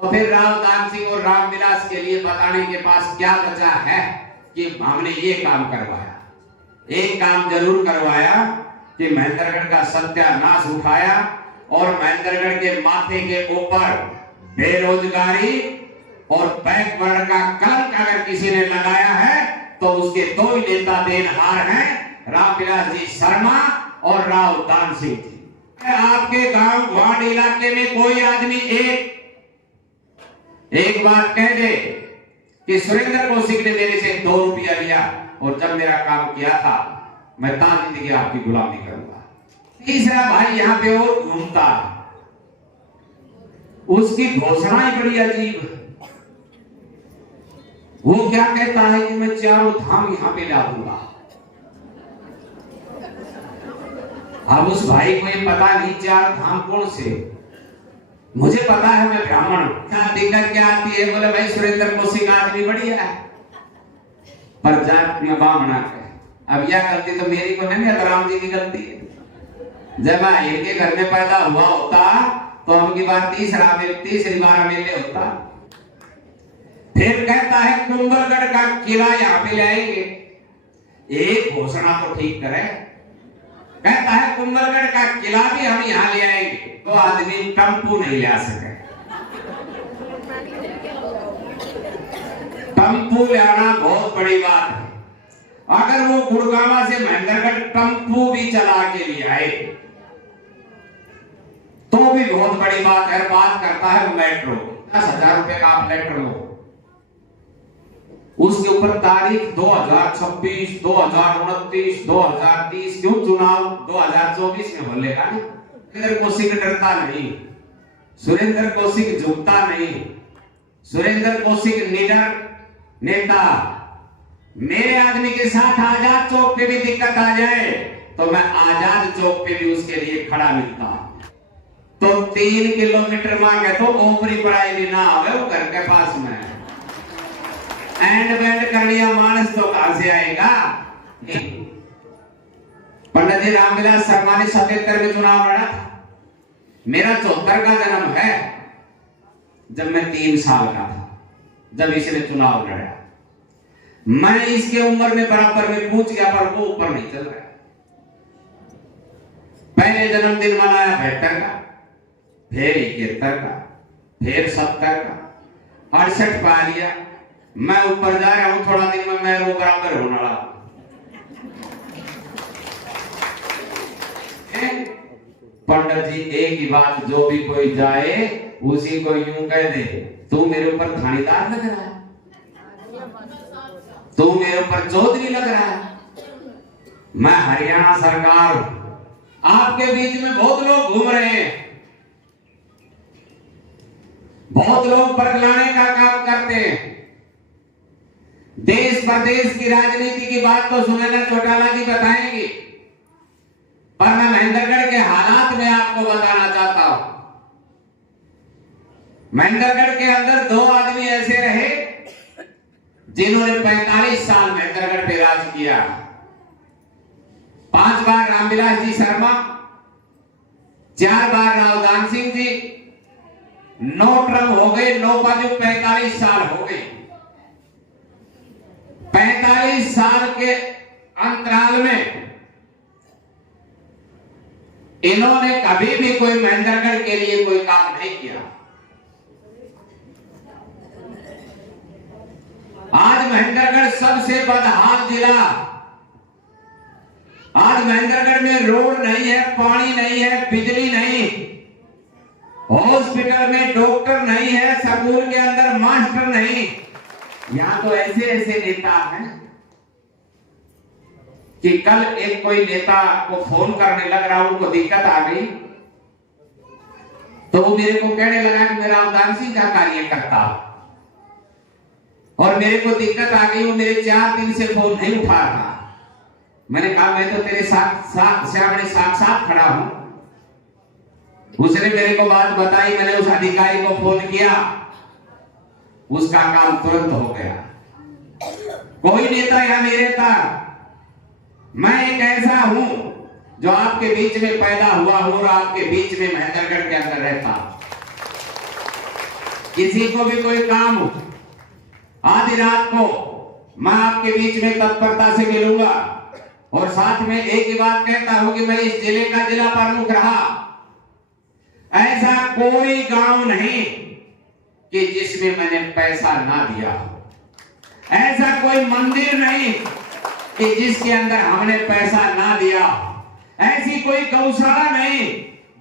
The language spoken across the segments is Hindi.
तो फिर रावदान सिंह और रामविलास के लिए बताने के पास क्या बचा है कि हमने ये काम करवाया। एक काम जरूर करवाया कि महेंद्रगढ़ का सत्यानाश उठाया और महेंद्रगढ़ के माथे के ऊपर बेरोजगारी और बैकवर्ड का कलंक अगर किसी ने लगाया है तो उसके दो ही नेता देनहार हैं, रामविलास जी शर्मा और रावदान सिंह जी। आपके गांव वार्ड इलाके में कोई आदमी एक बात कह दे कि सुरेंद्र कौशिक ने मेरे से 2 रुपया लिया और जब मेरा काम किया था मैं ताज जिंदगी आपकी गुलामी करूंगा। तीसरा भाई यहाँ पे और घूमता है, उसकी घोषणा ही बड़ी अजीब है। वो क्या कहता है कि मैं चारों धाम यहाँ पे ला दूंगा। अब उस भाई को ये पता नहीं 4 धाम कौन से, मुझे पता है मैं ब्राह्मण हूं। क्या दिक्कत क्या आती है? बोले भाई सुरेंद्र कौशिक आदमी बढ़िया है पर जात में ब्राह्मण है। अब यह गलती तो मेरी को नहीं है, राम जी की गलती है। जब मैं इनके घर में पैदा हुआ होता तो हमकी बात तीसरी बार मेले होता। फिर कहता है कुंभलगढ़ का किला यहाँ पे लाएंगे। एक घोषणा तो ठीक करे, कहता है कुंभलगढ़ का किला भी हम यहाँ ले आएंगे। तो आदमी टम्पू नहीं ला सके। टम्पू लाना बहुत बड़ी बात है। अगर वो गुड़गावा से महेंद्रगढ़ टम्पू भी चला के लिए आए तो भी बहुत बड़ी बात है। बात करता है मेट्रो, 10,000 रुपए का आप लेटर लो, उसके ऊपर तारीख 2026, 2029, 2030, क्यों चुनाव 2024 में बोलेगा ना। सुरेंद्र कौशिक डरता नहीं, सुरेंद्र कौशिक झुकता नहीं, सुरेंद्र कौशिक निडर नेता। मेरे आदमी के साथ आजाद चौक पे भी दिक्कत आ जाए तो मैं आजाद चौक पे भी उसके लिए खड़ा मिलता। तो 3 किलोमीटर मांगे तो ओपरी पढ़ाई भी ना आवे, वो घर के पास में एंड बैंड करनिया मानस तो कहां से आएगा। पंडित जी रामविलास शर्मा ने 77 में चुनाव लड़ा था। मेरा 74 का जन्म है, जब मैं 3 साल का था जब इसने चुनाव लड़ा। मैं इसके उम्र में बराबर में पूछ गया पर वो ऊपर नहीं चल रहा। पहले जन्मदिन मनाया 72 का, फिर 71 का, फिर 70 का, 68 पा लिया। मैं ऊपर जा रहा हूं, थोड़ा दिन में मैं वो बराबर होने वाला। पंडित जी एक ही बात, जो भी कोई जाए उसी को यूं कह दे, तू मेरे ऊपर थानेदार लग रहा है, तू मेरे ऊपर चौधरी लग रहा है। मैं हरियाणा सरकार, आपके बीच में बहुत लोग घूम रहे हैं, बहुत लोग बरगलाने का काम करते हैं। देश प्रदेश की राजनीति की बात तो सुरेंद्र चौटाला जी बताएंगे, पर मैं महेंद्रगढ़ के हालात में आपको बताना चाहता हूं। महेंद्रगढ़ के अंदर 2 आदमी ऐसे रहे जिन्होंने 45 साल महेंद्रगढ़ पे राज किया। 5 बार रामविलास जी शर्मा, 4 बार रावदान सिंह जी, 9 टर्म हो गए, 9 बाजू 45 साल हो गए। 45 साल के अंतराल में इन्होंने कभी भी कोई महेंद्रगढ़ के लिए कोई काम नहीं किया। आज महेंद्रगढ़ सबसे बदहाल जिला। आज महेंद्रगढ़ में रोड नहीं है, पानी नहीं है, बिजली नहीं, हॉस्पिटल में डॉक्टर नहीं है, स्कूल के अंदर मास्टर नहीं। यहां तो ऐसे ऐसे नेता हैं कि कल एक कोई नेता को फोन करने लग रहा, उनको दिक्कत आ गई तो वो मेरे को कहने लगा कि मेरा रावदान सिंह का कार्य करता और मेरे को दिक्कत आ गई, वो मेरे 4 दिन से फोन नहीं उठा रहा। मैंने कहा मैं तो तेरे सामने साथ खड़ा हूं। उसने मेरे को बात बताई, मैंने उस अधिकारी को फोन किया, उसका काम तुरंत हो गया। कोई नेता यहां नहीं रहता। मैं एक ऐसा हूं जो आपके बीच में पैदा हुआ हूं और आपके बीच में महेंद्रगढ़ के अंदर रहता। किसी को भी कोई काम हो, आधी रात को मैं आपके बीच में तत्परता से मिलूंगा और साथ में एक ही बात कहता हूं कि मैं इस जिले का जिला प्रमुख रहा। ऐसा कोई गांव नहीं कि जिसमें मैंने पैसा ना दिया, ऐसा कोई मंदिर नहीं कि जिसके अंदर हमने पैसा ना दिया, ऐसी कोई गौशाला नहीं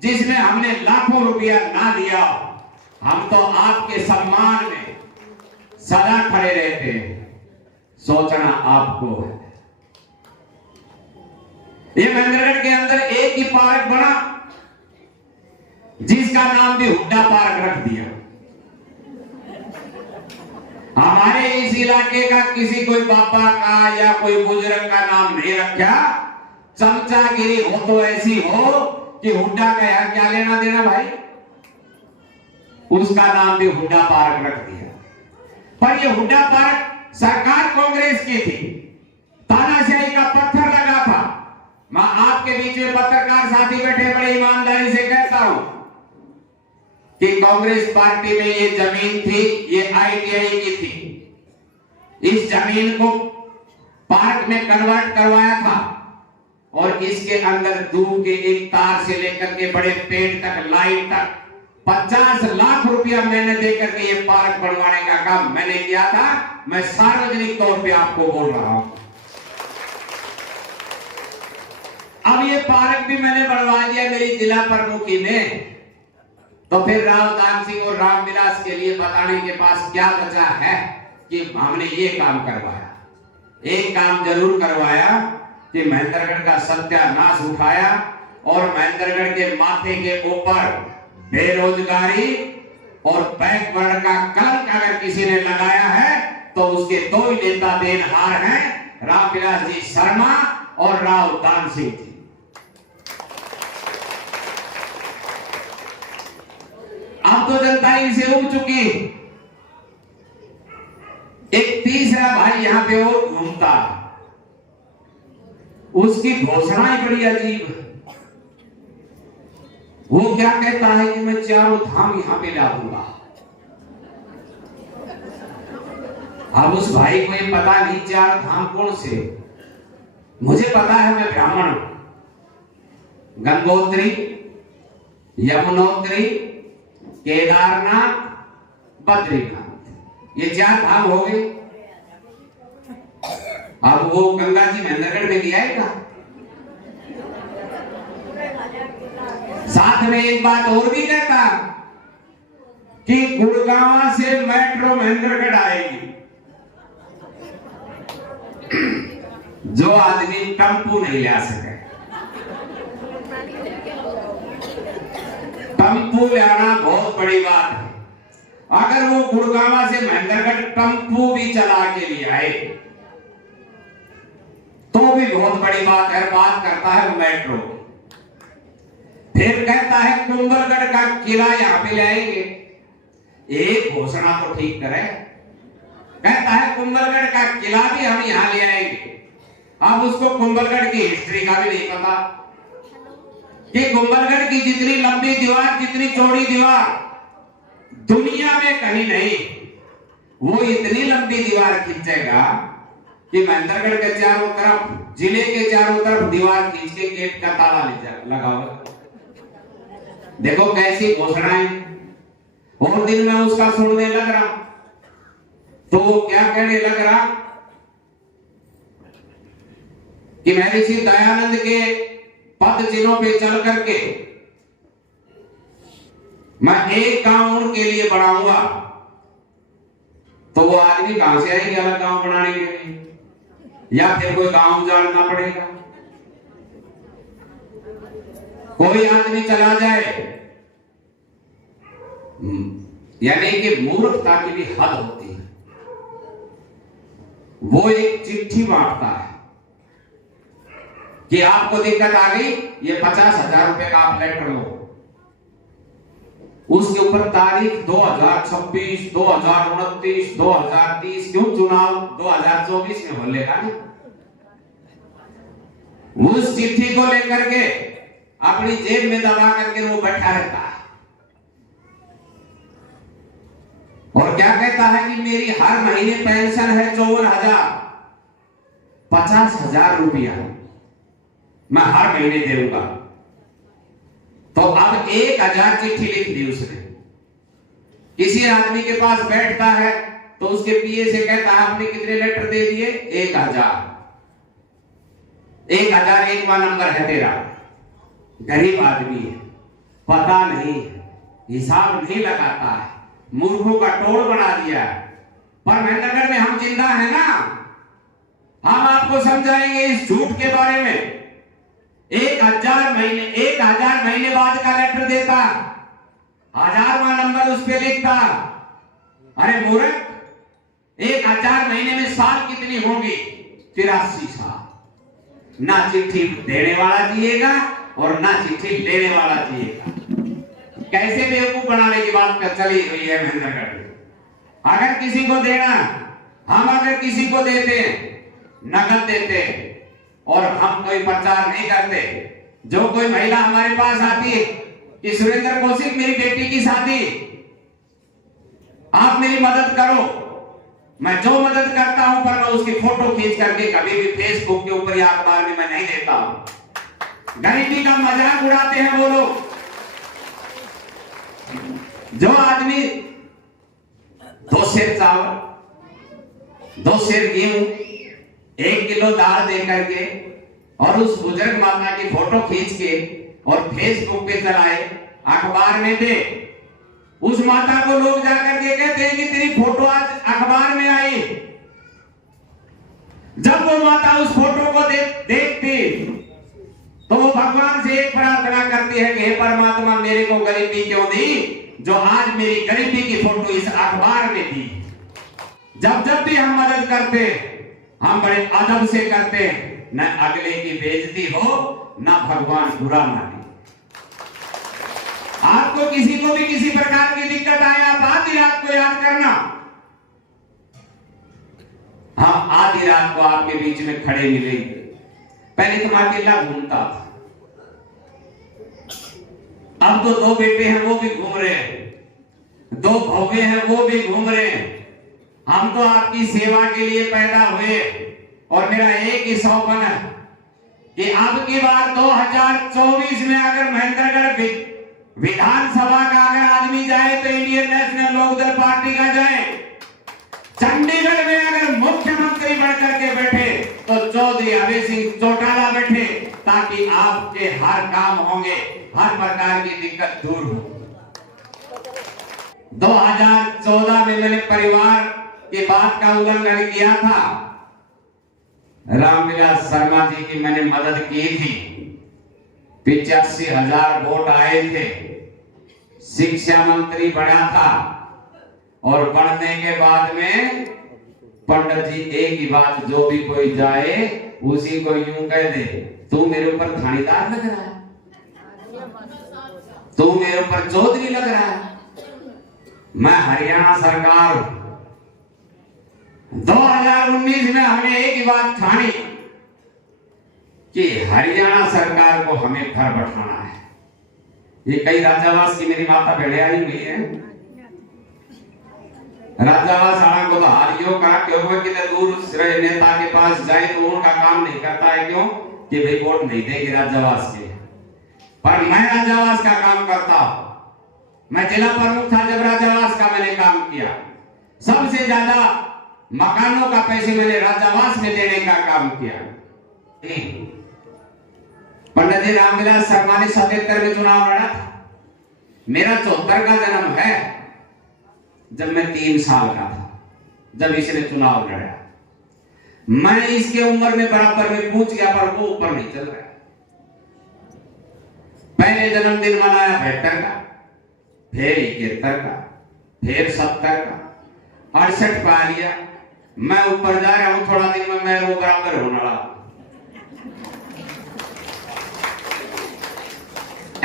जिसमें हमने लाखों रुपया ना दिया। हम तो आपके सम्मान में सदा खड़े रहते हैं, सोचना आपको है। ये महेंद्रगढ़ के अंदर एक ही पार्क बना जिसका नाम भी हुड्डा पार्क रख दिया। हमारे इस इलाके का किसी कोई बाबा का या कोई बुजुर्ग का नाम नहीं रखा। चमचागिरी हो तो ऐसी हो कि हुड्डा का यार क्या लेना देना भाई, उसका नाम भी हुड्डा पार्क रख दिया। पर ये हुड्डा पार्क सरकार कांग्रेस की थी, तानाशाही का पत्थर लगा था। मैं आपके बीच में पत्रकार साथी बैठे बड़े ईमानदारी से कहता हूं कि कांग्रेस पार्टी में ये जमीन थी, ये ITI की थी। इस जमीन को पार्क में कन्वर्ट करवाया था और इसके अंदर दूर के एक तार से लेकर के बड़े पेड़ तक, लाइन तक 50 लाख रुपया मैंने देकर के ये पार्क बनवाने का काम मैंने किया था। मैं सार्वजनिक तौर पे आपको बोल रहा हूं। अब ये पार्क भी मैंने बनवा दिया मेरी जिला प्रमुखी ने, तो फिर राव दान सिंह और रामविलास के लिए बताने के पास क्या बचा है कि हमने ये काम करवाया। एक काम जरूर करवाया कि महेंद्रगढ़ का सत्यानाश उठाया और महेंद्रगढ़ के माथे के ऊपर बेरोजगारी और बैकवर्ड का कलंक अगर किसी ने लगाया है तो उसके दो ही नेता देनहार हैं, रामविलास जी शर्मा और राव दान सिंह जी। अब तो जनता इनसे उब चुकी। एक तीसरा भाई यहां पे और घूमता, उसकी घोषणा ही बड़ी अजीब है। वो क्या कहता है कि मैं चारों धाम यहां पे ला दूंगा। अब उस भाई को ये पता नहीं चार धाम कौन से। मुझे पता है मैं ब्राह्मण हूं। गंगोत्री, यमुनोत्री, केदारनाथ, बद्रीनाथ, ये 4 धाम हो गए। अब वो गंगा जी महेंद्रगढ़ में दिया है क्या? साथ में एक बात और भी कहता कि गुड़गांव से मेट्रो महेंद्रगढ़ आएगी। जो आदमी टेम्पू नहीं ला सके, टेम्पू लाना बहुत बड़ी बात है। अगर वो गुड़गांव से महेंद्रगढ़ टेम्पू भी चला के लिए आए तो भी बहुत बड़ी बात है। बात करता है मेट्रो, फिर कहता है कुंभलगढ़ का किला यहां पे लाएंगे। एक घोषणा तो ठीक करे, कहता है कुंभलगढ़ का किला भी हम यहां ले आएंगे। अब उसको कुंभलगढ़ की हिस्ट्री का भी नहीं पता कि कुंभलगढ़ की जितनी लंबी दीवार, जितनी चौड़ी दीवार दुनिया में कहीं नहीं। वो इतनी लंबी दीवार खींचेगा कि महेंद्रगढ़ के चारों तरफ, जिले के चारों तरफ दीवार खींच के गेट का ताला लगाओ। देखो कैसी घोषणाएं। और दिन में उसका सुनने लग रहा तो वो क्या कहने लग रहा कि महर्षि दयानंद के पद चिन्हों पे चल करके मैं एक गांव उनके लिए बनाऊंगा। तो वो आदमी कहां से आएंगे अलग गांव बनाने के लिए, या फिर कोई गांव जानना पड़ेगा। कोई आदमी चला जाए, यानी कि मूर्खता की भी हद होती है। वो एक चिट्ठी बांटता है कि आपको दिक्कत आ गई, ये 50,000 रुपए का आप लेटर लो। उसके ऊपर तारीख 2026, 2029, 2030, क्यों चुनाव 2024 में हो लेगा नहीं। उस चिट्ठी को लेकर के अपनी जेब में दबा करके वो बैठा रहता है। क्या कहता है कि मेरी हर महीने पेंशन है 54,000, 50,000 रुपया मैं हर महीने दूंगा। तो अब 1,000 चिट्ठी लिख दी उसने। किसी आदमी के पास बैठता है तो उसके पीए से कहता है आपने कितने लेटर दे दिए? 1,000। 1,001वां नंबर है तेरा। गरीब आदमी है, पता नहीं, हिसाब नहीं लगाता है, मूर्खों का टोल बना दिया है। पर महेंद्रगढ़ में हम जिंदा है ना, हम आपको समझाएंगे इस झूठ के बारे में। 1,000 महीने बाद का लेटर देता, 1000वां नंबर उस पे लिखता। अरे मूर्ख, 1,000 महीने में साल कितनी होंगी? 83 साल। ना चिट्ठी देने वाला जिएगा और ना चिट्ठी लेने वाला जिएगा। कैसे बेवकूफ बनाने की बात चली हुई है महेंद्रगढ़ में। अगर किसी को देना, हम अगर किसी को देते, नगद देते और हम कोई प्रचार नहीं करते, जो कोई महिला हमारे पास आती है कि सुरेंद्र कौशिक मेरी बेटी की शादी, आप मेरी मदद करो, मैं जो मदद करता हूं पर मैं उसकी फोटो खींच करके कभी भी फेसबुक के ऊपर या अखबार में मैं नहीं देता हूं। गरीबी का मजाक उड़ाते हैं वो लोग। जो आदमी 2 सेर चावल, 2 सेर गेहूं, 1 किलो दाल दे करके और उस बुजुर्ग माता की फोटो खींच के और फेसबुक पे चलाए, अखबार में दे, उस माता को लोग जाकर के कहते हैं कि तेरी फोटो आज अखबार में आई। जब वो माता उस फोटो को देखती तो वो भगवान से एक प्रार्थना करती है कि हे परमात्मा, मेरे को गरीबी क्यों दी जो आज मेरी गरीबी की फोटो इस अखबार में दी। जब जब भी हम मदद करते, हम बड़े अदब से करते, न अगले की बेइज्जती हो, न भगवान बुरा माने। आपको किसी को भी किसी प्रकार की दिक्कत आए, आप आधी रात को याद करना। हम आधी रात को आपके बीच में खड़े मिलेंगे। पहले तो अकेला घूमता था, अब तो 2 बेटे हैं वो भी घूम रहे हैं, 2 भौवे हैं वो भी घूम रहे हैं। हम तो आपकी सेवा के लिए पैदा हुए और मेरा एक ही सौपन है कि अब की बार 2024 में अगर महेंद्रगढ़ विधानसभा का अगर आदमी जाए तो इंडियन नेशनल लोकदल पार्टी का जाए। चंडीगढ़ में अगर मुख्यमंत्री बढ़कर के बैठे तो चौधरी अभय सिंह चौटाला बैठे, ताकि आपके हर काम होंगे, हर प्रकार की दिक्कत दूर हो। 2014 में मैंने परिवार की बात का उल्लंघन किया था। रामविलास शर्मा जी की मैंने मदद की थी, 85,000 वोट आए थे, शिक्षा मंत्री बना था और बढ़ने के बाद में पंडित जी एक ही बात, जो भी कोई जाए उसी को यूं कह दे, तू मेरे ऊपर थानेदार लग रहा है, तू मेरे ऊपर चौधरी लग रहा है। मैं हरियाणा सरकार 2019 में हमने एक ही बात ठानी कि हरियाणा सरकार को हमें घर बैठाना है। ये कई राजावास की मेरी माता बहने आई हुई है। राजावास आना को तो हारियों का क्यों कि दूर नेता के पास जाए तो उनका काम नहीं करता है, क्यों कि भाई वोट नहीं देंगे राजावास के। पर मैं राजावास का काम करता हूं। मैं जिला प्रमुख था जब राजावास का मैंने काम किया। सबसे ज्यादा मकानों का पैसे मैंने राजावास में देने का काम किया। पंडित जी रामविलास शर्मा ने 77 में चुनाव लड़ा था। मेरा 74 का जन्म है, जब मैं 3 साल का था जब इसने चुनाव लड़ा। मैं इसके उम्र में बराबर में पूछ गया, पर वो ऊपर नहीं चल रहा। पहले जन्मदिन मनाया 72 का, फिर 71 का, फिर 70 का, 68 पा लिया। मैं ऊपर जा रहा हूं, थोड़ा दिन में मैं वो बराबर होने वाला।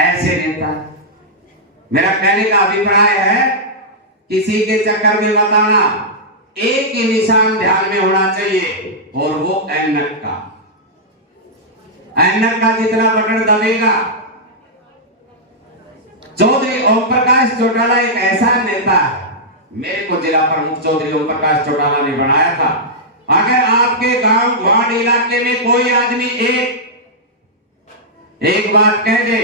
ऐसे नेता, मेरा कहने का अभिप्राय है, किसी के चक्कर में मत आना। एक ही निशान ध्यान में होना चाहिए और वो ऐनक का। ऐनक का जितना बटन दबेगा। चौधरी ओम प्रकाश चौटाला एक ऐसा नेता है मेरे को जिला प्रमुख चौधरी ओम प्रकाश चौटाला ने बनाया था। अगर आपके गांव ग्वाड़ इलाके में कोई आदमी एक बात कह दे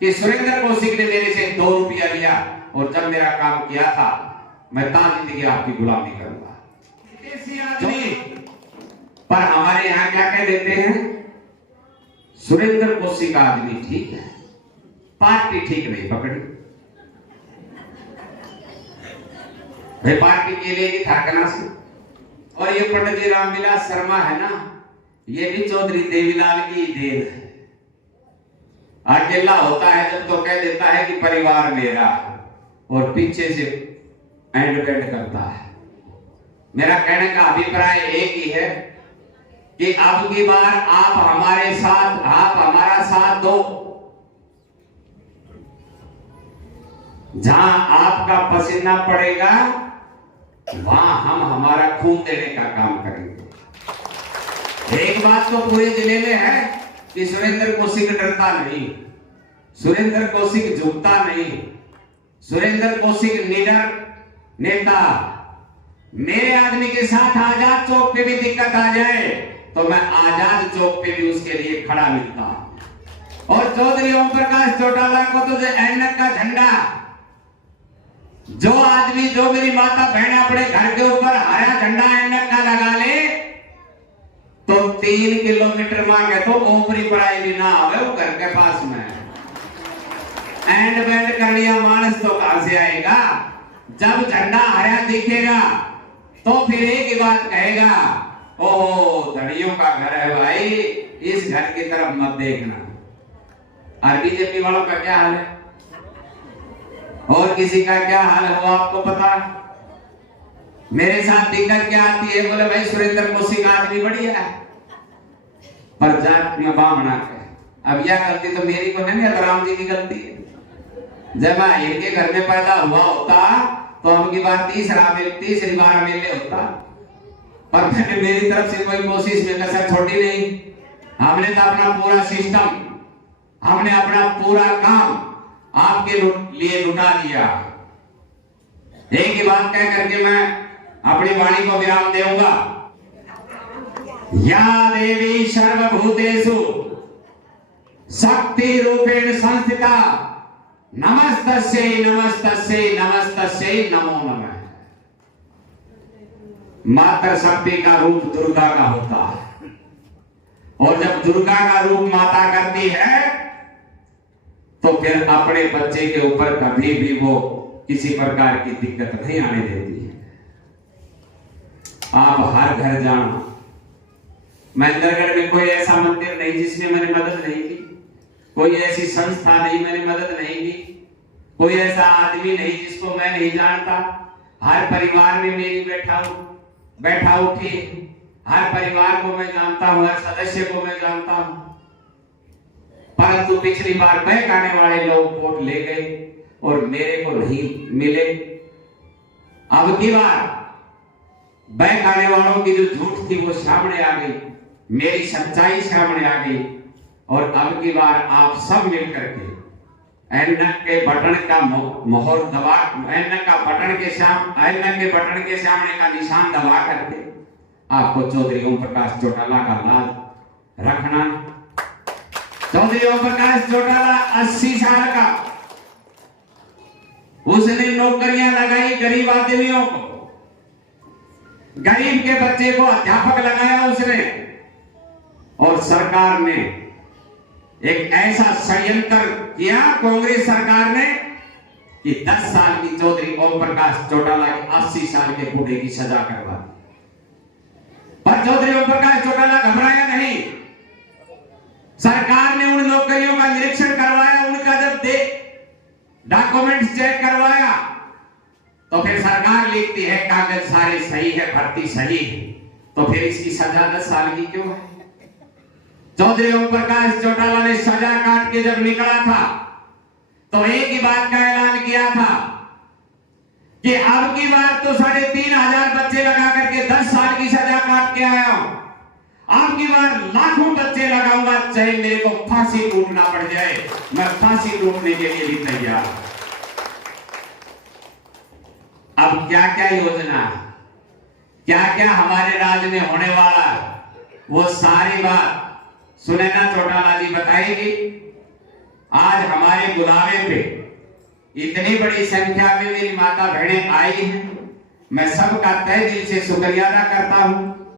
कि सुरेंद्र कौशिक ने मेरे से 2 रुपया लिया और जब मेरा काम किया था, मैं ताज जिंदगी आपकी गुलामी करूंगा, ऐसी आदमी। पर हमारे यहाँ क्या कह देते हैं, सुरेंद्र कौशिक आदमी ठीक है, पार्टी ठीक नहीं पकड़ी। भाई पार्टी के लिए थाकना से। और ये पंडित जी रामविलास शर्मा है ना, ये भी चौधरी देवीलाल की देन है। अकेला होता है जब तो कह देता है कि परिवार मेरा, और पीछे से एंड बैंड करता है। मेरा कहने का अभिप्राय एक ही है कि अब की बार आप हमारा साथ दो। जहां आपका पसीना पड़ेगा वहां हम हमारा खून देने का काम करेंगे। एक बात तो पूरे जिले में है कि सुरेंद्र कौशिक डरता नहीं, सुरेंद्र कौशिक झुकता नहीं, सुरेंद्र कौशिक निडर नेता। मेरे आदमी के साथ आजाद चौक पे भी दिक्कत आ जाए तो मैं आजाद चौक पे भी उसके लिए खड़ा मिलता। और चौधरी ओम प्रकाश चौटाला को तो ऐनक का झंडा, जो आदमी, जो मेरी माता बहन अपने घर के ऊपर हरा झंडा ऐनक का लगा ले तो 3 किलोमीटर मांगे तो ओपरी पढ़ाई भी ना आवे, वो घर के पास में एंड बैंड करनिया मानस तो कहां से आएगा। जब झंडा हरा दिखेगा तो फिर एक ही बात कहेगा, ओ धड़ियों का घर है भाई, इस घर की तरफ मत देखना। और बीजेपी वालों का क्या हाल है और किसी का क्या हाल है वो आपको पता। मेरे साथ दिक्कत क्या आती है, बोले भाई सुरेंद्र कौशिक आदमी बढ़िया है पर जात में बामना है। अब यह गलती तो मेरी को नहीं है, तो राम जी की गलती है। जब मैं इनके घर में पैदा हुआ होता तो हमकी बात तीसरी बार मिलने होता, पर मैंने मेरी तरफ से कोई कोशिश में कसर छोड़ी नहीं। हमने तो अपना पूरा सिस्टम, हमने अपना पूरा काम आपके लिए लुटा दिया। एक ही बात कह करके मैं अपनी वाणी को विराम दूंगा। या देवी सर्वभूतेषु शक्ति रूपेण संस्थिता नमस्तस्यै नमस्तस्यै नमस्तस्यै नमो नमः। मातृ शक्ति का रूप दुर्गा का होता है, और जब दुर्गा का रूप माता करती है तो फिर अपने बच्चे के ऊपर कभी भी वो किसी प्रकार की दिक्कत नहीं आने देती है। आप हर घर जाना, महेंद्रगढ़ में कोई ऐसा मंदिर नहीं जिसमें मैंने मदद नहीं की, कोई ऐसी संस्था नहीं मैंने मदद नहीं की, कोई ऐसा आदमी नहीं जिसको मैं नहीं जानता। हर परिवार में मेरी बैठा उठी, हर परिवार को मैं जानता हूं, हर सदस्य को मैं जानता हूं। परंतु पिछली बार बैक आने वाले लोग वोट ले गए और मेरे को नहीं मिले। अब की बार बैक आने वालों की जो झूठ थी वो सामने आ गई, मेरी सच्चाई सामने आ गई। और अब की बार आप सब मिलकर के ऐनक के बटन का मोहर दबा, ऐनक के बटन के सामने का निशान दबा करके आपको चौधरी ओम प्रकाश चौटाला का लाभ रखना। चौधरी ओम प्रकाश चौटाला 80 साल का, उसने नौकरियां लगाई गरीब आदमियों को, गरीब के बच्चे को अध्यापक लगाया उसने। और सरकार ने एक ऐसा षड्यंत्र किया, कांग्रेस सरकार ने, कि 10 साल की चौधरी ओम प्रकाश चौटाला के 80 साल के बूढ़े की सजा करवा दी। पर चौधरी ओम प्रकाश चौटाला घबराया नहीं। सरकार ने उन नौकरियों का निरीक्षण करवाया, उनका जब डॉक्यूमेंट चेक करवाया तो फिर सरकार लिखती है कागज सारे सही है, भर्ती सही है, तो फिर इसकी सजा 10 साल की क्यों है। चौधरी ओम प्रकाश चौटाला ने सजा काट के जब निकला था तो एक ही बात का ऐलान किया था कि अब की बार तो 3500 बच्चे लगा करके 10 साल की सजा काट के आया हूं, अब की बार लाखों बच्चे लगाऊंगा, चाहे मेरे को फांसी टूटना पड़ जाए, मैं फांसी टूटने के लिए भी तैयार। अब क्या क्या योजना है, क्या क्या हमारे राज्य में होने वाला है, वो सारी बात सुनैना चौटाला जी बताएगी। आज हमारे बुलावे पे इतनी बड़ी संख्या में मेरी माता बहनें आई हैं, मैं सबका तहे दिल से शुक्रिया अदा करता हूं।